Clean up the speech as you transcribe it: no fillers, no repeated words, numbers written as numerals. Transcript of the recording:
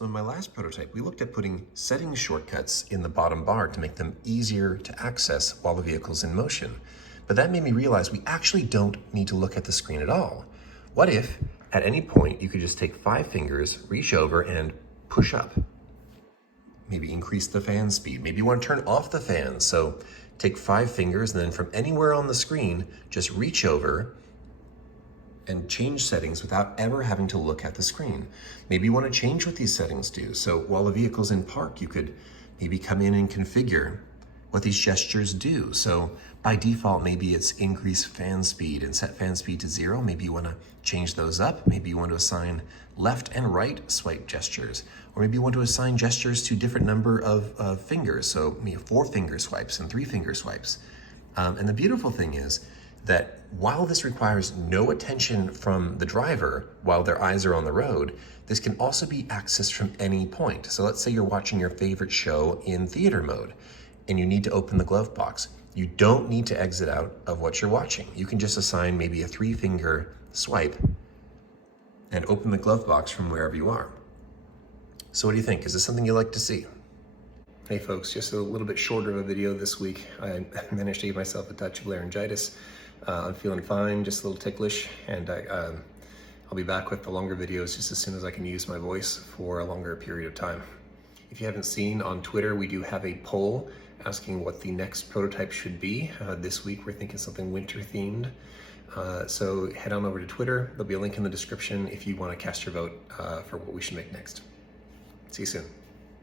So in my last prototype, we looked at putting settings shortcuts in the bottom bar to make them easier to access while the vehicle's in motion. But that made me realize we actually don't need to look at the screen at all. What if, at any point, you could just take 5 fingers, reach over, and push up? Maybe increase the fan speed. Maybe you want to turn off the fan. So take 5 fingers, and then from anywhere on the screen, just reach over and change settings without ever having to look at the screen. Maybe you want to change what these settings do. So while the vehicle's in park, you could maybe come in and configure what these gestures do. So by default, maybe it's increase fan speed and set fan speed to 0. Maybe you want to change those up. Maybe you want to assign left and right swipe gestures. Or maybe you want to assign gestures to different number of fingers. So maybe 4 finger swipes and 3 finger swipes. And the beautiful thing is that while this requires no attention from the driver while their eyes are on the road, this can also be accessed from any point. So let's say you're watching your favorite show in theater mode and you need to open the glove box. You don't need to exit out of what you're watching. You can just assign maybe a 3 finger swipe and open the glove box from wherever you are. So what do you think? Is this something you'd like to see? Hey folks, just a little bit shorter of a video this week. I managed to give myself a touch of laryngitis. I'm feeling fine, just a little ticklish, and I'll be back with the longer videos just as soon as I can use my voice for a longer period of time. If you haven't seen, on Twitter we do have a poll asking what the next prototype should be. This week we're thinking something winter themed. So head on over to Twitter. There'll be a link in the description if you want to cast your vote for what we should make next. See you soon.